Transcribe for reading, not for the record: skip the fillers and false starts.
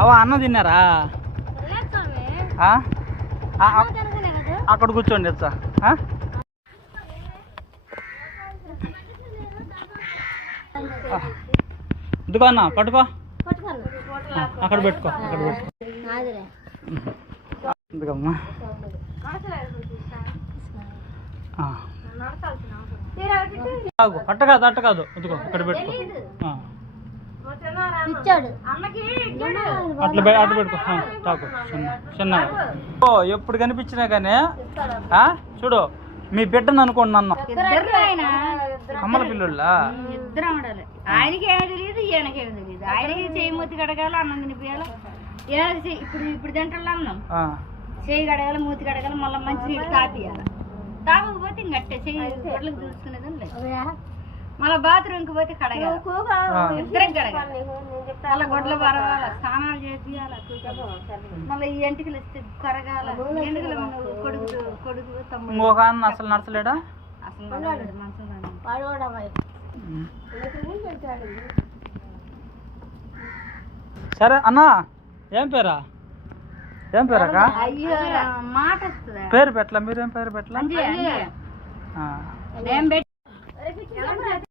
అవా అన్న తిన్నారా? అక్కడ కూర్చోండి వచ్చా. ఇదిగో అన్న పట్టుకో, అక్కడ పెట్టుకో, అక్కడ పెట్టుకో. ఎందుకమ్మా అట్ట కాదు, అట్ట కాదు, ఇదిగో ఇక్కడ పెట్టుకో. అట్లా అట్టు పెట్టుకో తాకు చిన్న. ఎప్పుడు కనిపించినా కానీ చూడు, మీ బిడ్డను అనుకోండి నన్ను. అమ్మల పిల్లుళ్ళా ఆయనకి ఏమో తెలియదు, ఈయనకేమో తెలియదు. ఆయనకి చేయి మూతి కడగాలి, అన్నం తినిపించాలి. ఇప్పుడు తింటాం అన్నం, చేయి కడగాలి, మూతి కడగాలి, మళ్ళీ మంచి నీళ్ళు తాపియాలి. తాగకపోతే ఇంకట్టే చెయ్యి గొడ్లకు చూసుకునేదని లేదు. మళ్ళీ బాత్రూమ్కి పోతే కడగాలి, ఇద్దరం కడగాలి. మళ్ళీ గొడ్ల పరగాల, స్నానాలు చేపియాలి. మళ్ళీ ఈ ఎంటికలు ఇస్తే కరగాల. ఎంటికలు కొడుకు తమ్ముడు ఇంకొక అన్న అసలు నడచలేడా? అసలు మనసు సరే అన్నా, ఏం పేరా? ఏం పేరక్క? మాట పేరు పెట్టలా? మీరేం పేరు పెట్టలా?